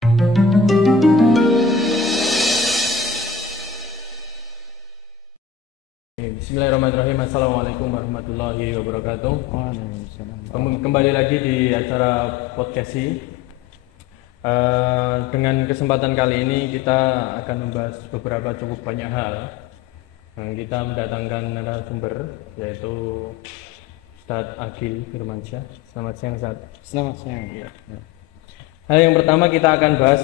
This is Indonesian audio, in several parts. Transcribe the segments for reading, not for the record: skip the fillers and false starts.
Bismillahirrahmanirrahim. Assalamualaikum warahmatullahi wabarakatuh. Waalaikumsalam. Kembali lagi di acara podcast ini. Dengan kesempatan kali ini kita akan membahas beberapa cukup banyak hal. Kita mendatangkan narasumber yaitu Ustadz Agil Firmansyah. Selamat siang Ustadz. Selamat siang. Ya. Hal yang pertama kita akan bahas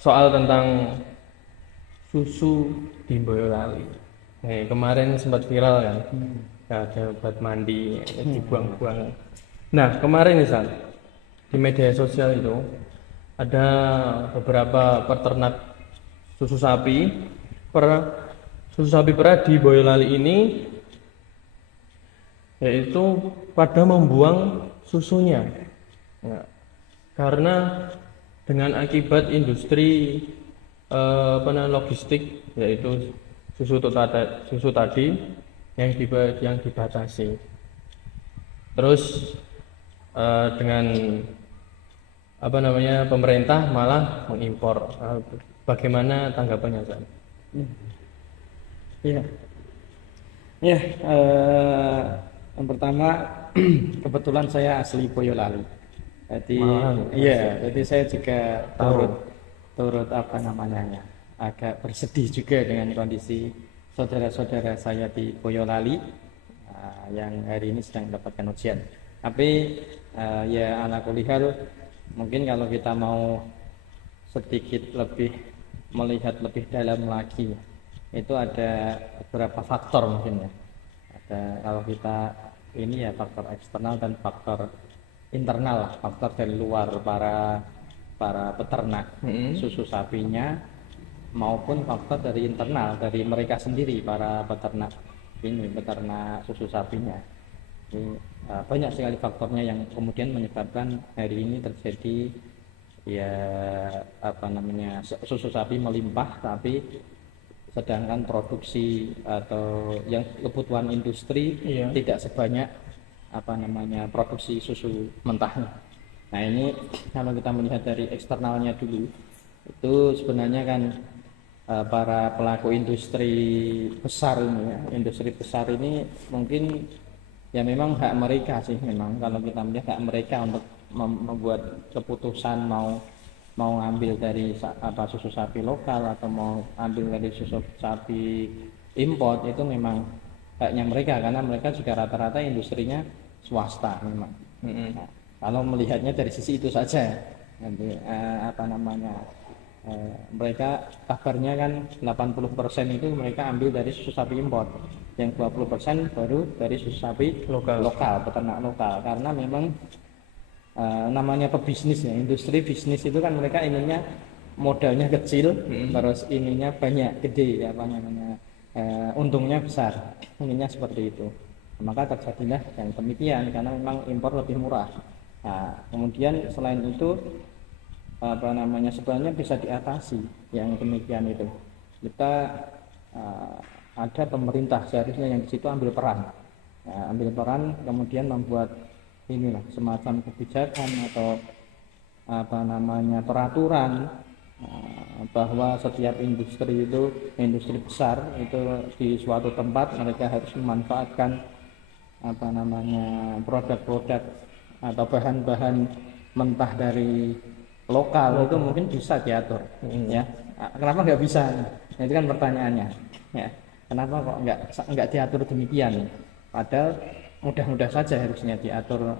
soal tentang susu di Boyolali. Kemarin sempat viral kan, ada obat mandi dibuang-buang. Nah kemarin misal di media sosial itu ada beberapa peternak susu sapi perah di Boyolali ini, yaitu pada membuang susunya, karena dengan akibat industri logistik, yaitu susu tadi yang dibatasi. Terus dengan pemerintah malah mengimpor. Bagaimana tanggapannya, Ustaz? Iya. Yang pertama kebetulan saya asli Boyolali. Jadi saya juga turut agak bersedih juga dengan kondisi saudara-saudara saya di Boyolali yang hari ini sedang mendapatkan ujian. Tapi ala kulli hal, mungkin kalau kita mau sedikit lebih melihat lebih dalam lagi, itu ada beberapa faktor mungkin ya. Kalau kita ini ya faktor eksternal dan faktor internal, faktor dari luar para peternak susu sapinya, maupun faktor dari internal dari mereka sendiri, para peternak susu sapinya. Ini, banyak sekali faktornya yang kemudian menyebabkan hari ini terjadi susu sapi melimpah, tapi sedangkan produksi atau yang kebutuhan industri tidak sebanyak produksi susu mentahnya. Nah ini kalau kita melihat dari eksternalnya dulu, itu sebenarnya kan para pelaku industri besar ini mungkin ya memang hak mereka sih, memang kalau kita melihat hak mereka untuk membuat keputusan mau ambil dari susu sapi lokal atau mau ambil dari susu sapi import, itu memang haknya mereka, karena mereka juga rata-rata industrinya swasta memang. Nah, kalau melihatnya dari sisi itu saja, mereka kabarnya kan 80% itu mereka ambil dari susu sapi import, yang 20% baru dari susu sapi lokal, peternak lokal. Karena memang namanya pebisnis ya, industri bisnis itu kan mereka inginnya modalnya kecil, terus ininya banyak, gede, untungnya besar, inginnya seperti itu. Maka terjadilah yang demikian, karena memang impor lebih murah. Nah, kemudian selain itu sebenarnya bisa diatasi yang demikian itu. Kita ada pemerintah seharusnya yang di situ ambil peran, kemudian membuat semacam kebijakan atau peraturan bahwa setiap industri besar itu di suatu tempat mereka harus memanfaatkan produk-produk atau bahan-bahan mentah dari lokal, itu mungkin bisa diatur, ya. Kenapa nggak bisa? Nah, itu kan pertanyaannya, ya. Kenapa kok nggak diatur demikian? Padahal mudah-mudah saja harusnya diatur.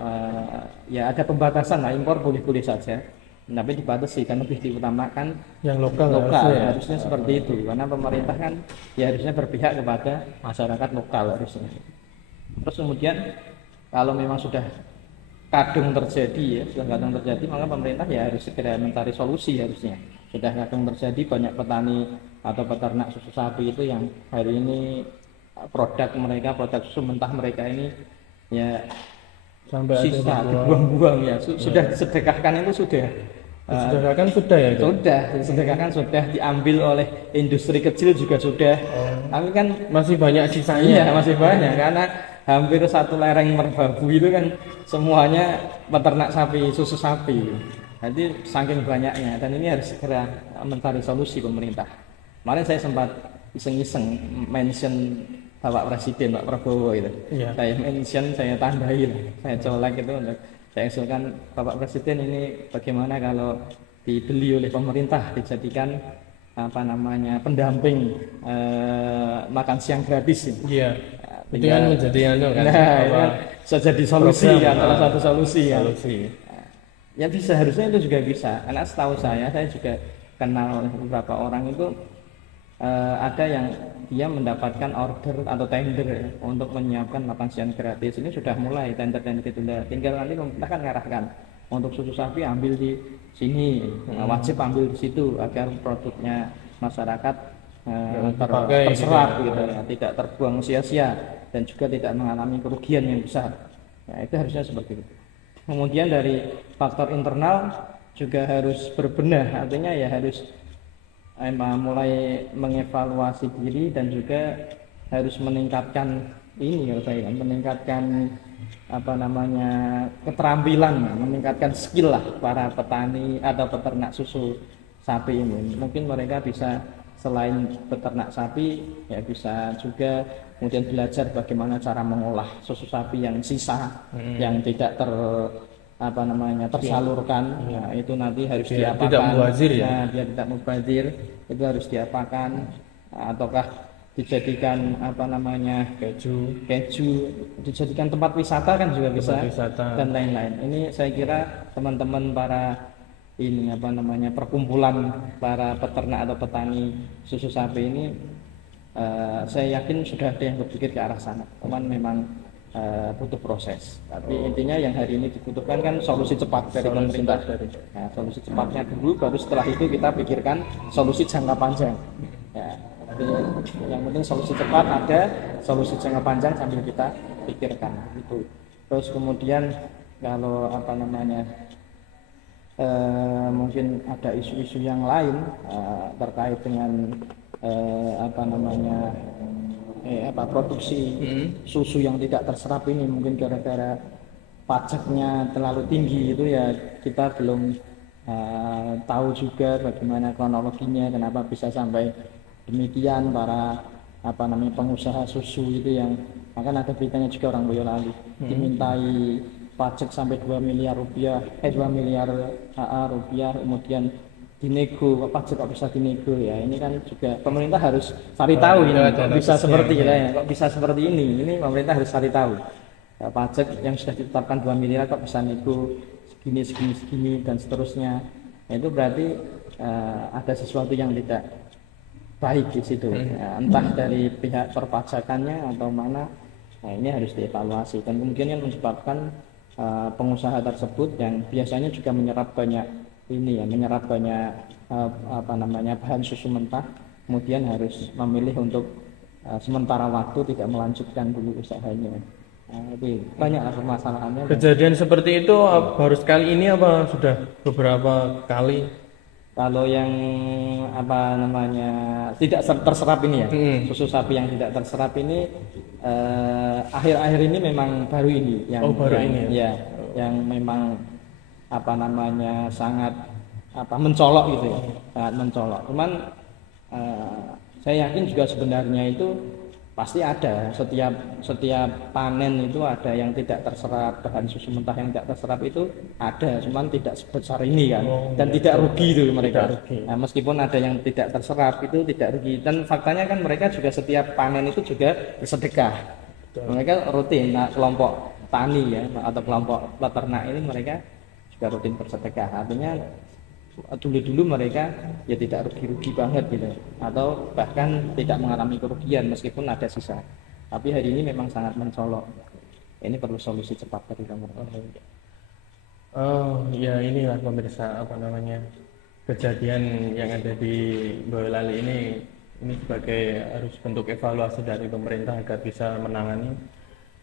Ya ada pembatasan lah, impor boleh-boleh saja, tapi dibatasi, kan lebih diutamakan yang lokal harusnya seperti itu, karena pemerintah kan ya harusnya berpihak kepada masyarakat lokal harusnya. Terus kemudian kalau memang sudah kadung terjadi, maka pemerintah ya harus segera mencari solusi harusnya. Sudah kadung terjadi, banyak petani atau peternak susu sapi itu yang hari ini produk susu mentah mereka ini ya sampai sisa dibuang-buang ya. Sudah disedekahkan, itu sudah disedekahkan sudah diambil oleh industri kecil juga sudah. Tapi kan masih banyak sisanya. Iya, masih banyak, karena hampir satu lereng merbabu itu kan semuanya peternak sapi, susu sapi. Jadi saking banyaknya, dan ini harus segera mencari solusi pemerintah. Kemarin saya sempat iseng-iseng mention Bapak Presiden, Pak Prabowo itu. Iya. Saya mention, saya tandai lah, saya colek itu untuk saya usulkan Bapak Presiden ini bagaimana kalau dibeli oleh pemerintah, dijadikan apa namanya pendamping makan siang gratis ini. Iya. Ya, Itu kan menjadi anu kan. nah, apa, itu kan bisa jadi solusi program, kan, salah satu solusi kan. Solusi. Ya bisa, harusnya itu juga bisa. Karena setahu saya juga kenal beberapa orang itu ada yang dia mendapatkan order atau tender ya, untuk menyiapkan makan siang gratis. Ini sudah mulai tender-tender itu. Tinggal nanti pemerintah kan ngarahkan untuk susu sapi ambil di sini, wajib ambil di situ agar produknya masyarakat terserap gitu ya, tidak terbuang sia-sia dan juga tidak mengalami kerugian yang besar. Ya, itu harusnya seperti itu. Kemudian dari faktor internal juga harus berbenah, artinya ya harus mulai mengevaluasi diri dan juga harus meningkatkan ini kalau saya meningkatkan apa namanya keterampilan, meningkatkan skill lah para petani atau peternak susu sapi ini. Mungkin mereka bisa selain peternak sapi ya bisa juga kemudian belajar bagaimana cara mengolah susu sapi yang sisa yang tidak apa namanya tersalurkan. Nah, itu nanti harus diapakan, tidak mubazir ya. Nah, biar tidak mubazir itu harus diapakan, ataukah dijadikan apa namanya keju dijadikan tempat wisata kan juga bisa dan lain-lain. Ini saya kira teman-teman para ini apa namanya perkumpulan para peternak atau petani susu sapi ini saya yakin sudah ada yang berpikir ke arah sana. Cuman memang butuh proses. Tapi intinya yang hari ini dibutuhkan kan solusi cepat dari pemerintah. Nah, solusi cepatnya dulu, baru setelah itu kita pikirkan solusi jangka panjang. Ya, tapi yang penting solusi cepat ada, solusi jangka panjang sambil kita pikirkan. Itu. Terus kemudian kalau apa namanya mungkin ada isu-isu yang lain terkait dengan apa namanya produksi susu yang tidak terserap ini, mungkin gara-gara pajaknya terlalu tinggi itu ya kita belum tahu juga bagaimana kronologinya, kenapa bisa sampai demikian para apa namanya pengusaha susu itu yang akan ada beritanya juga orang Boyolali dimintai pajak sampai 2 miliar rupiah 2 miliar rupiah kemudian dinego, pajak kok bisa dinego ya. Ini kan juga pemerintah harus cari tahu ini kok bisa seperti ya, kok bisa seperti ini pemerintah harus cari tahu ya, pajak yang sudah ditetapkan 2 miliar kok bisa nego segini dan seterusnya. Nah, itu berarti ada sesuatu yang tidak baik di situ ya, entah dari pihak perpajakannya atau mana. Nah, ini harus dievaluasi dan kemungkinan menyebabkan pengusaha tersebut yang biasanya juga menyerap banyak apa namanya bahan susu mentah, kemudian harus memilih untuk sementara waktu tidak melanjutkan dulu usahanya. Nah, itu banyaklah permasalahannya. Kejadian seperti itu baru sekali ini apa sudah beberapa kali? Kalau yang apa namanya tidak terserap ini ya, susu sapi yang tidak terserap ini akhir-akhir ini memang baru ini yang yang memang apa namanya sangat mencolok gitu ya, sangat mencolok. Cuman saya yakin juga sebenarnya itu pasti ada setiap panen itu ada yang tidak terserap, bahan susu mentah yang tidak terserap itu ada, cuman tidak sebesar ini kan, dan tidak rugi itu mereka. Nah, meskipun ada yang tidak terserap itu tidak rugi, dan faktanya kan mereka juga setiap panen itu juga bersedekah. Mereka rutin, nah, kelompok tani ya atau kelompok peternak ini mereka juga rutin bersedekah. Artinya dulu mereka ya tidak rugi-rugi banget gitu, atau bahkan tidak mengalami kerugian meskipun ada sisa. Tapi hari ini memang sangat mencolok. Ini perlu solusi cepat dari pemerintah. Oh ya, inilah pemirsa apa namanya kejadian yang ada di Boyolali ini sebagai harus bentuk evaluasi dari pemerintah agar bisa menangani,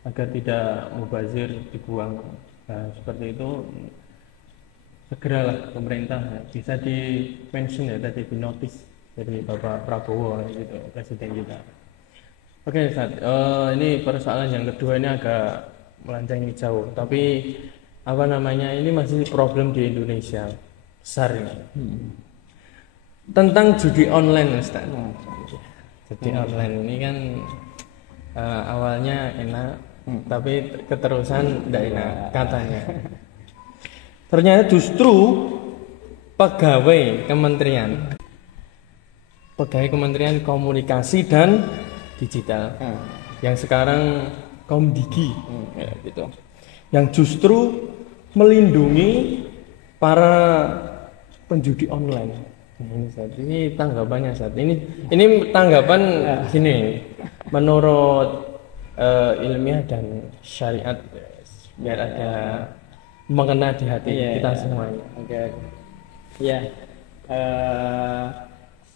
agar tidak mubazir dibuang. Nah, seperti itu segeralah pemerintah bisa di mention ya, tadi di notice dari Bapak Prabowo gitu, presiden kita. Oke, ini persoalan yang kedua ini agak melenceng jauh, tapi apa namanya ini masih problem di Indonesia. besar ini. Tentang judi online, Ustaz. Judi online ini kan awalnya enak, tapi keterusan tidak enak katanya. Ternyata justru pegawai Kementerian Komunikasi dan Digital yang sekarang Komdigi, ya, gitu, yang justru melindungi para penjudi online. Ini tanggapannya saat ini tanggapan gini, menurut ilmiah dan syariat, biar ada mengena di hati kita semuanya. Ya,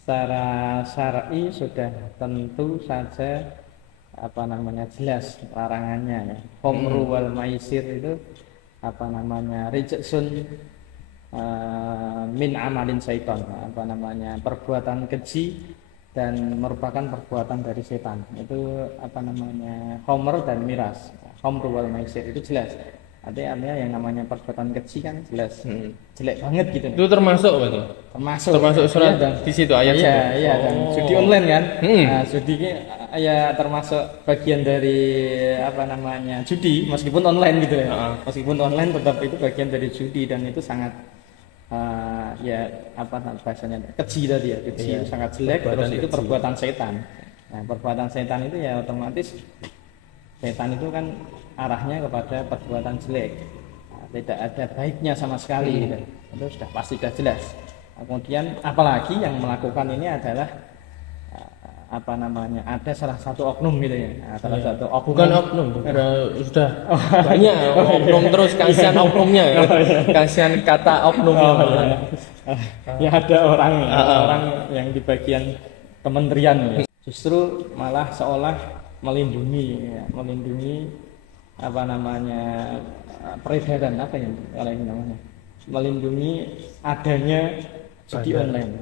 secara syar'i sudah tentu saja jelas larangannya ya. Khamru wal maisir itu rijsun min amalin syaitan, perbuatan keji dan merupakan perbuatan dari setan. Itu khamr dan miras. Khamru wal maisir itu jelas. Artinya yang namanya perbuatan keji kan jelas jelek banget gitu. Itu termasuk apa tuh? Termasuk surat di situ ayat itu. Iya, dan judi online kan. Nah, judi ini ya termasuk bagian dari judi meskipun online gitu ya. Meskipun online tetap itu bagian dari judi dan itu sangat bahasanya keji tadi ya. Keji itu sangat jelek, terus itu perbuatan setan. Nah, perbuatan setan itu ya otomatis setan itu kan arahnya kepada perbuatan jelek, tidak ada baiknya sama sekali gitu. Itu sudah jelas. Kemudian apalagi yang melakukan ini adalah ada salah satu oknum gitu ya. Satu oknum. Bukan oknum, sudah banyak oknum, terus kasihan oknumnya ya. Kasihan kata oknum. Ya ada orang yang di bagian kementerian ya. Justru malah seolah melindungi peredaran melindungi adanya judi online.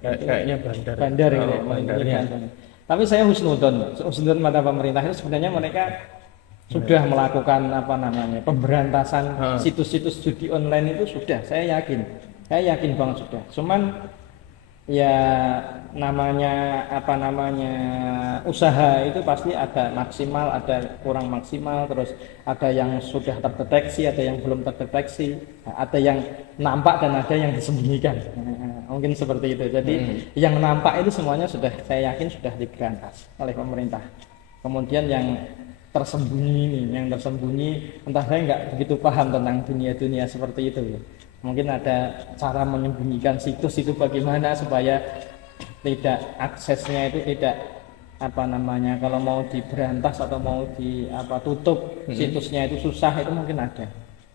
Kayaknya bandar ya. Tapi saya husnudon pada pemerintah itu sebenarnya mereka sudah melakukan pemberantasan situs-situs judi online itu sudah, saya yakin banget sudah. Cuman ya usaha itu pasti ada maksimal, ada kurang maksimal, terus ada yang sudah terdeteksi, ada yang belum terdeteksi, ada yang nampak dan ada yang disembunyikan. Mungkin seperti itu. Jadi yang nampak itu semuanya sudah, saya yakin sudah diberantas oleh pemerintah. Kemudian yang tersembunyi entah saya nggak begitu paham tentang dunia seperti itu. Mungkin ada cara menyembunyikan situs itu bagaimana supaya tidak aksesnya itu tidak kalau mau diberantas atau mau tutup situsnya itu susah, itu mungkin ada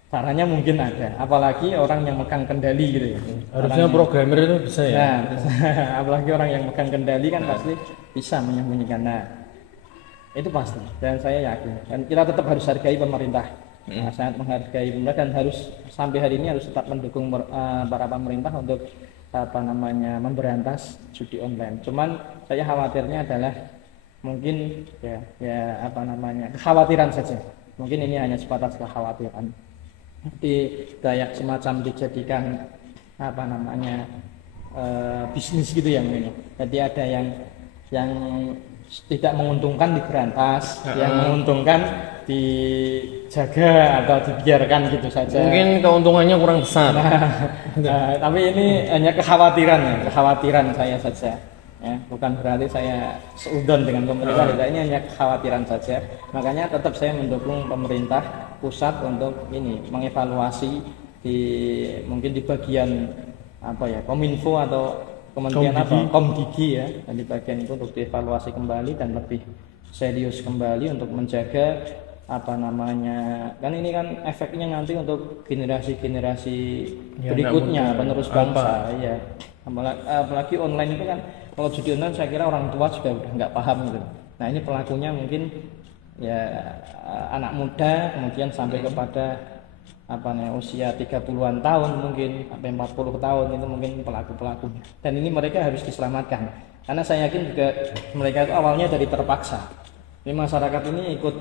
caranya, mungkin ada, apalagi orang yang megang kendali gitu ya. Harusnya programmer itu bisa ya. Nah, apalagi orang yang megang kendali kan pasti bisa menyembunyikan. Nah, itu pasti, dan saya yakin, dan kita tetap harus hargai pemerintah. Sangat menghargai pemerintah dan harus sampai hari ini harus tetap mendukung para pemerintah untuk memberantas judi online. Cuman saya khawatirnya adalah mungkin kekhawatiran saja. Mungkin ini hanya sebatas kekhawatiran. Kayak semacam dijadikan bisnis gitu yang ini. Jadi ada yang tidak menguntungkan diberantas, yang menguntungkan dijaga atau dibiarkan gitu saja. Mungkin keuntungannya kurang besar. Tapi ini hanya kekhawatiran saya saja. Ya, bukan berarti saya seudon dengan pemerintah. Ini hanya kekhawatiran saja. Makanya tetap saya mendukung pemerintah pusat untuk ini mengevaluasi mungkin di bagian Kominfo atau Kementerian Komdigi ya, dan di bagian itu untuk dievaluasi kembali dan lebih serius kembali untuk menjaga kan ini kan efeknya nanti untuk generasi-generasi berikutnya, penerus bangsa ya. Apalagi online itu kan, kalau judi online saya kira orang tua sudah nggak paham gitu. Nah, ini pelakunya mungkin ya anak muda, kemudian sampai kepada usia 30-an tahun, mungkin sampai 40 tahun, itu mungkin pelaku-pelakunya. Dan ini mereka harus diselamatkan. Karena saya yakin juga mereka itu awalnya dari terpaksa. Ini masyarakat ini ikut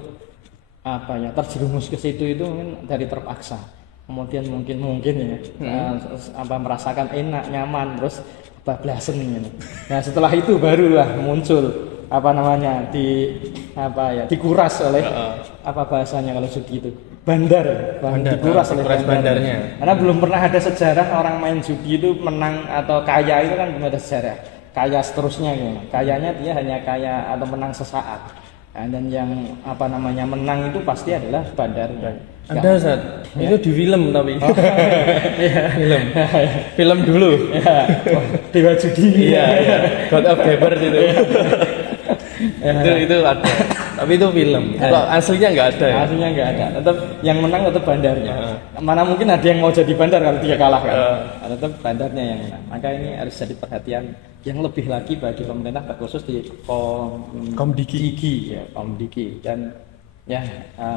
terjerumus ke situ itu mungkin dari terpaksa. kemudian mungkin ya merasakan enak, nyaman, terus bablasan gitu. Nah setelah itu barulah muncul dikuras oleh bahasanya kalau judi itu bandar dikuras oleh bandarnya. Karena belum pernah ada sejarah orang main judi itu menang atau kaya, itu kan belum ada sejarah kaya seterusnya gitu. Kayanya dia hanya kaya atau menang sesaat. Nah, dan yang menang itu pasti adalah bandar. Ada Ustaz, itu di film tapi film dulu Dewa Judi, God of Gamer itu itu ada, tapi itu film. Kalau aslinya nggak ada ya? Aslinya nggak ada, tetap yang menang tetap bandarnya. Mana mungkin ada yang mau jadi bandar kalau dia kalah kan? Tetap bandarnya yang menang. Maka ini harus jadi perhatian yang lebih lagi bagi pemerintah, terkhusus di Komdiki dan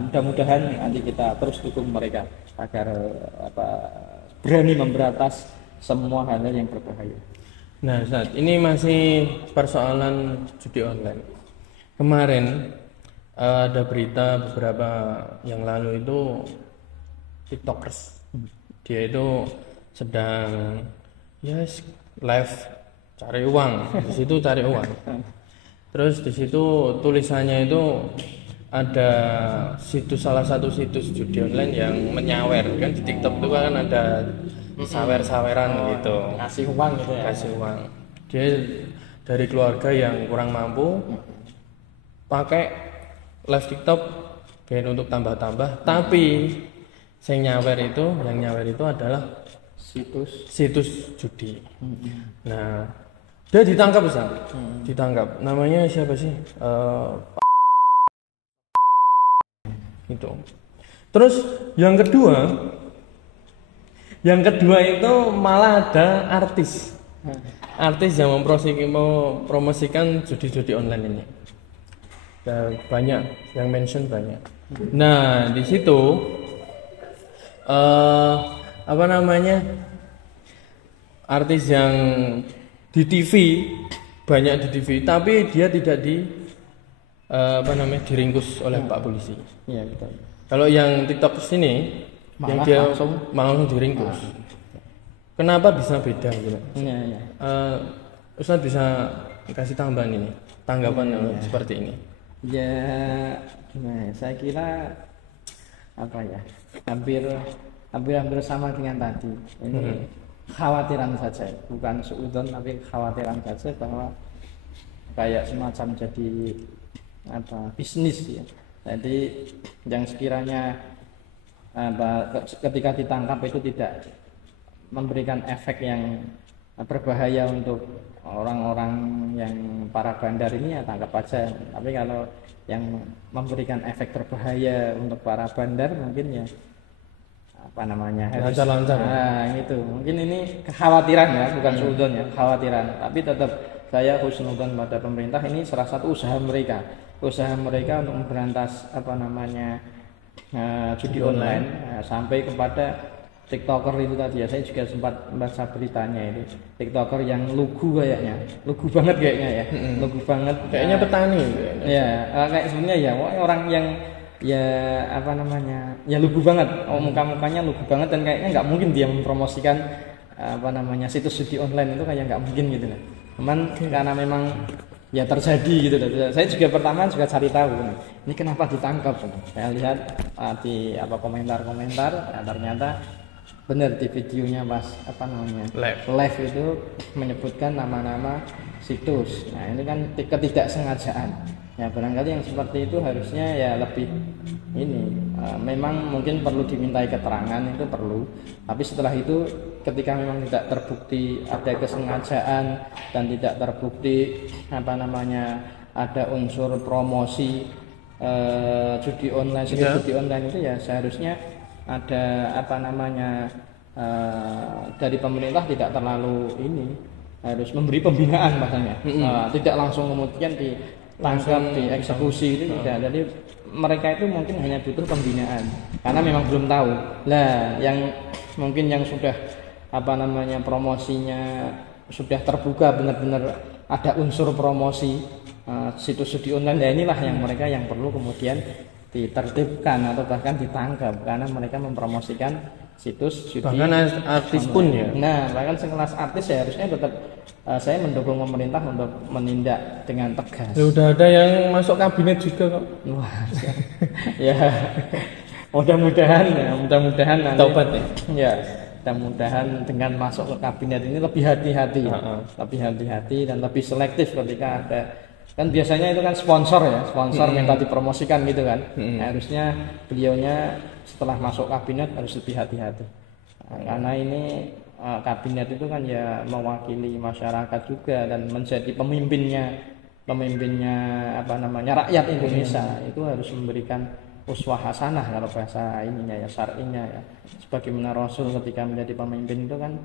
mudah-mudahan nanti kita terus dukung mereka agar berani memberantas semua hal yang berbahaya. Nah, Ustaz, ini masih persoalan judi online. Kemarin ada berita beberapa yang lalu itu TikTokers. Dia itu sedang live cari uang. Di situ cari uang. Terus di situ tulisannya itu ada salah satu situs judi online yang menyawer, kan di TikTok itu kan ada sawer-saweran gitu, kasih uang gitu ya. Kasih uang. Dia dari keluarga yang kurang mampu pakai live TikTok biar untuk tambah-tambah, tapi yang nyawer itu adalah situs judi. Nah, dia ditangkap Ustaz. Ditangkap. Namanya siapa sih? Itu. Terus yang kedua itu malah ada artis yang mempromosikan judi-judi online ini. Banyak yang mention banyak. Nah di situ artis yang di TV, banyak di TV, tapi dia tidak diringkus oleh Pak polisi. Iya betul. Kalau yang TikTok sini yang dia langsung diringkus. Kenapa bisa beda gitu? Iya. Ustaz bisa kasih tambahan ini, tanggapan seperti ini? Ya, gimana? Saya kira hampir sama dengan tadi. Ini khawatiran saja, bukan suudzon tapi khawatiran saja bahwa kayak semacam jadi bisnis ya. Jadi yang sekiranya ketika ditangkap itu tidak memberikan efek yang berbahaya untuk orang-orang yang para bandar ini, ya tangkap aja. Tapi kalau yang memberikan efek berbahaya untuk para bandar mungkin ya harus lancar. Gitu. Mungkin ini kekhawatiran ya, bukan suudzon ya, kekhawatiran. Tapi tetap saya husnudzon pada pemerintah, ini salah satu usaha mereka untuk memberantas judi online, sampai kepada TikToker itu tadi ya. Saya juga sempat membaca beritanya ini, TikToker yang lugu banget kayaknya Kayaknya petani kayak sebenarnya ya orang yang lugu banget, muka-mukanya lugu banget, dan kayaknya nggak mungkin dia mempromosikan situs judi online itu, kayak nggak mungkin gitu lah. Cuman karena memang ya terjadi gitu loh. Saya juga pertama cari tahu ini kenapa ditangkap. Saya lihat di komentar-komentar, ternyata benar di videonya pas live itu menyebutkan nama-nama situs. Nah ini kan ketidaksengajaan ya, barangkali yang seperti itu harusnya ya lebih memang mungkin perlu dimintai keterangan, itu perlu. Tapi setelah itu ketika memang tidak terbukti ada kesengajaan dan tidak terbukti ada unsur promosi judi online, judi online itu ya seharusnya ada dari pemerintah tidak terlalu harus memberi pembinaan bahasanya. Tidak langsung kemudian ditangkap, dieksekusi, itu tidak. Jadi mereka itu mungkin hanya butuh pembinaan karena memang belum tahu. Lah yang mungkin yang sudah promosinya sudah terbuka, benar-benar ada unsur promosi situs judi online, dan inilah yang mereka yang perlu kemudian ditertibkan atau bahkan ditangkap karena mereka mempromosikan situs judi bahkan artis pun ya. Nah, bahkan sekelas artis ya harusnya tetap saya mendukung pemerintah untuk menindak dengan tegas. Ya, udah ada yang masuk kabinet juga kok. Wah, ya mudah-mudahan nanti Taubat ya. Ya, mudah-mudahan dengan masuk ke kabinet ini lebih hati-hati, lebih hati-hati dan lebih selektif ketika ada, kan biasanya itu kan sponsor minta dipromosikan gitu kan. Harusnya beliaunya setelah masuk kabinet harus lebih hati-hati. Karena ini kabinet itu kan ya mewakili masyarakat juga dan menjadi pemimpinnya rakyat Indonesia. Itu harus memberikan uswah hasanah kalau bahasa ininya ya, syar'inya ya. Sebagaimana Rasul ketika menjadi pemimpin itu kan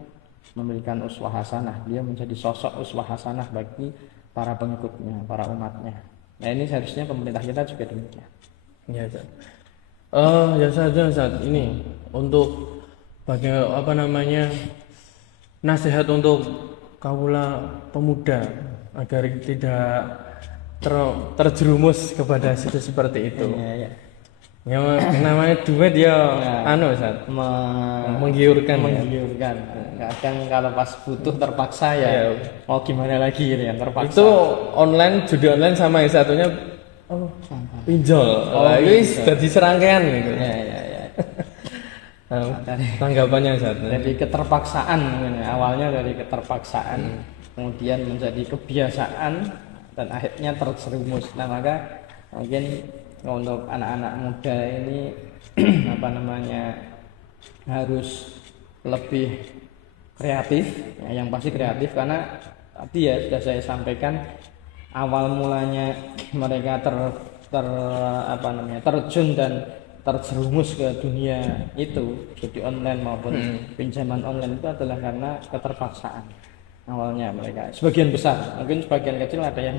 memberikan uswah hasanah. Dia menjadi sosok uswah hasanah bagi para pengikutnya, para umatnya. Nah, ini seharusnya pemerintah kita juga demikian. Ya, Ustaz. Ya saja saat ini untuk nasihat untuk kaula pemuda agar tidak terjerumus kepada situ seperti itu. Ya. Ya, namanya duit ya, Ustaz, menggiurkan. Kadang kalau pas butuh terpaksa ya. Mau gimana lagi gitu ya, terpaksa. Itu judi online sama yang satunya pinjol. Itu sudah diserangkaian gitu. Ya. Tanggapannya Ustaz. Jadi keterpaksaan, awalnya dari keterpaksaan, kemudian menjadi kebiasaan dan akhirnya terjerumus. Nah, maka mungkin untuk anak-anak muda ini harus lebih kreatif, ya, yang pasti kreatif, karena tadi ya sudah saya sampaikan awal mulanya mereka terjun dan terjerumus ke dunia itu judi online maupun pinjaman online itu adalah karena keterpaksaan awalnya mereka. Sebagian besar, mungkin sebagian kecil ada yang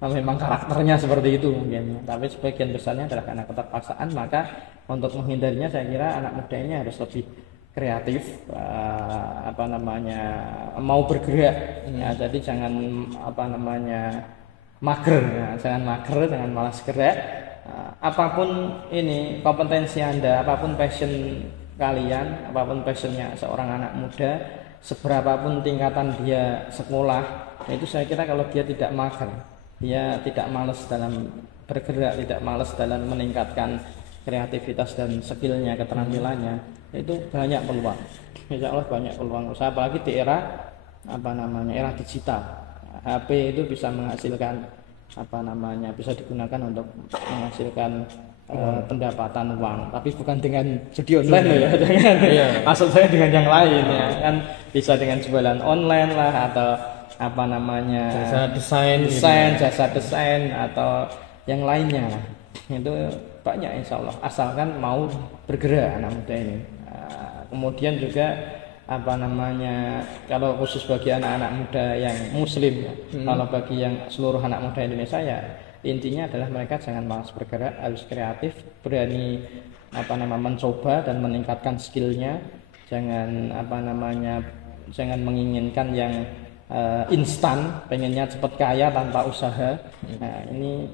memang karakternya seperti itu mungkin, tapi sebagian besarnya adalah karena keterpaksaan. Maka untuk menghindarinya saya kira anak muda ini harus lebih kreatif, mau bergerak, ya, jadi jangan mager, ya, jangan malas gerak. Apapun ini kompetensi Anda, apapun passion kalian, apapun passionnya seorang anak muda, seberapapun tingkatan dia sekolah, itu saya kira kalau dia tidak mager, dia tidak malas dalam bergerak, tidak malas dalam meningkatkan kreativitas dan skillnya, keterampilannya, itu banyak peluang. Insya Allah banyak peluang usaha, apalagi di era era digital. HP itu bisa menghasilkan bisa digunakan untuk menghasilkan pendapatan uang, tapi bukan dengan judi online loh ya, jangan. Maksud saya dengan yang lain ya, kan bisa dengan jualan online lah, atau jasa desain atau yang lainnya lah. Itu banyak insya Allah, asalkan mau bergerak anak muda ini. Kemudian juga kalau khusus bagi anak-anak muda yang muslim, kalau bagi yang seluruh anak muda Indonesia ya intinya adalah mereka jangan malas bergerak, harus kreatif, berani mencoba dan meningkatkan skillnya. Jangan jangan menginginkan yang instan, pengennya cepat kaya tanpa usaha. Nah, ini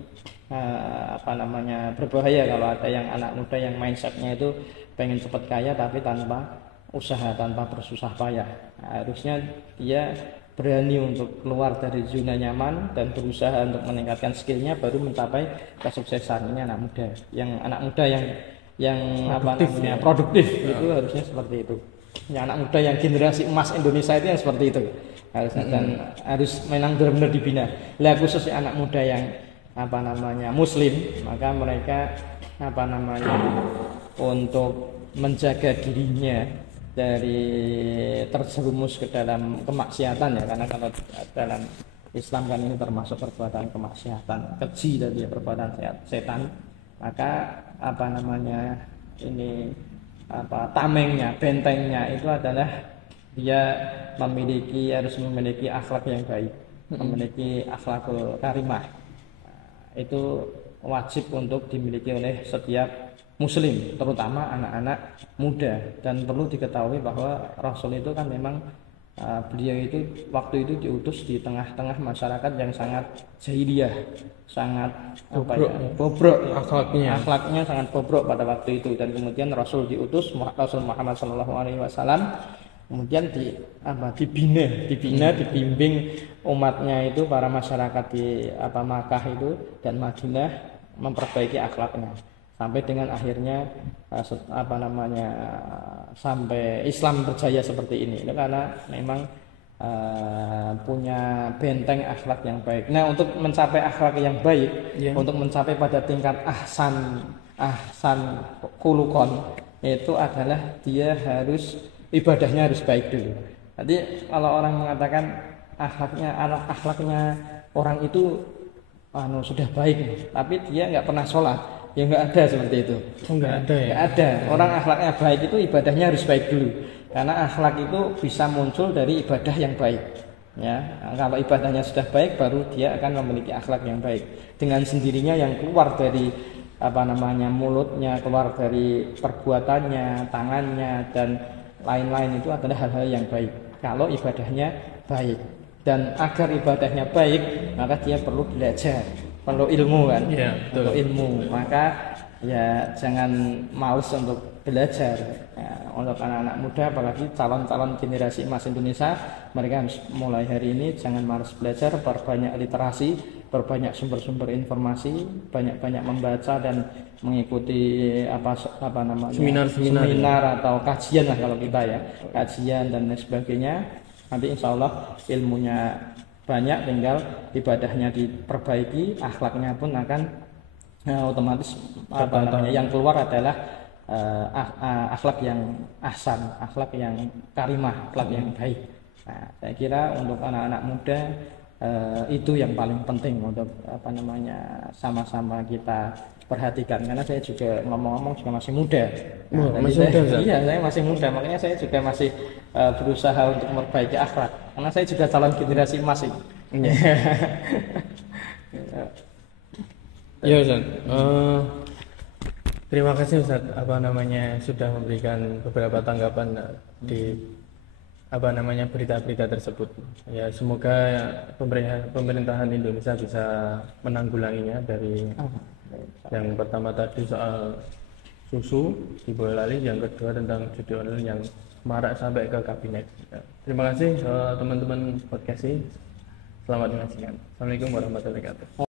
berbahaya kalau ada yang anak muda yang mindsetnya itu pengen cepat kaya tapi tanpa usaha, tanpa bersusah payah. Nah, harusnya dia berani untuk keluar dari zona nyaman dan berusaha untuk meningkatkan skillnya, baru mencapai kesuksesan. Ini anak muda yang produktif itu harusnya seperti itu. Yang anak muda yang generasi emas Indonesia itu yang seperti itu harusnya, dan harus memang benar-benar dibina. Lah khususnya anak muda yang muslim, maka mereka untuk menjaga dirinya dari terjerumus ke dalam kemaksiatan ya, karena kalau dalam Islam kan ini termasuk perbuatan kemaksiatan, keji dari perbuatan setan. Maka tamengnya, bentengnya itu adalah dia harus memiliki akhlak yang baik, memiliki akhlakul karimah. Itu wajib untuk dimiliki oleh setiap muslim, terutama anak-anak muda. Dan perlu diketahui bahwa Rasul itu kan memang beliau itu waktu itu diutus di tengah-tengah masyarakat yang sangat jahiliyah, sangat bobrok akhlaknya sangat bobrok pada waktu itu. Dan kemudian Rasul diutus, Rasul Muhammad SAW, kemudian dibina, dibimbing umatnya itu, para masyarakat di Makkah itu dan Madinah memperbaiki akhlaknya sampai dengan akhirnya sampai Islam berjaya seperti ini. Itu karena memang punya benteng akhlak yang baik. Nah, untuk mencapai akhlak yang baik, untuk mencapai pada tingkat ahsan khuluqon, itu adalah dia harus ibadahnya harus baik dulu. Jadi kalau orang mengatakan akhlaknya orang itu sudah baik, tapi dia nggak pernah sholat, ya nggak ada seperti itu. Nggak ada ya. Nggak ada. Orang akhlaknya baik itu ibadahnya harus baik dulu. Karena akhlak itu bisa muncul dari ibadah yang baik. Ya, kalau ibadahnya sudah baik, baru dia akan memiliki akhlak yang baik. Dengan sendirinya yang keluar dari mulutnya, keluar dari perbuatannya, tangannya dan lain-lain itu adalah hal-hal yang baik. Kalau ibadahnya baik. Dan agar ibadahnya baik, maka dia perlu belajar, perlu ilmu kan, perlu ilmu. Maka ya jangan malas untuk belajar. Ya, untuk anak-anak muda, apalagi calon-calon generasi emas Indonesia, mereka harus mulai hari ini jangan malas belajar, perbanyak literasi, perbanyak sumber-sumber informasi, banyak-banyak membaca dan mengikuti seminar atau kajian lah kalau kita ya, kajian dan lain sebagainya. Nanti insya Allah ilmunya banyak, tinggal ibadahnya diperbaiki, akhlaknya pun akan otomatis yang keluar adalah akhlak yang ahsan, akhlak yang karimah, akhlak yang baik. Nah, saya kira untuk anak-anak muda itu yang paling penting untuk sama-sama kita perhatikan, karena saya juga ngomong-ngomong juga masih muda. Iya, saya masih muda, makanya saya juga masih berusaha untuk memperbaiki akhlak, karena saya juga calon generasi emas ini. Ya Ustaz, terima kasih Ustaz sudah memberikan beberapa tanggapan di berita-berita tersebut. Ya, semoga pemerintahan Indonesia bisa menanggulanginya dari yang pertama tadi soal susu di Boyolali, yang kedua tentang judi online yang marak sampai ke kabinet. Ya, terima kasih teman-teman podcast ini. Selamat menyaksikan. Assalamualaikum warahmatullahi wabarakatuh.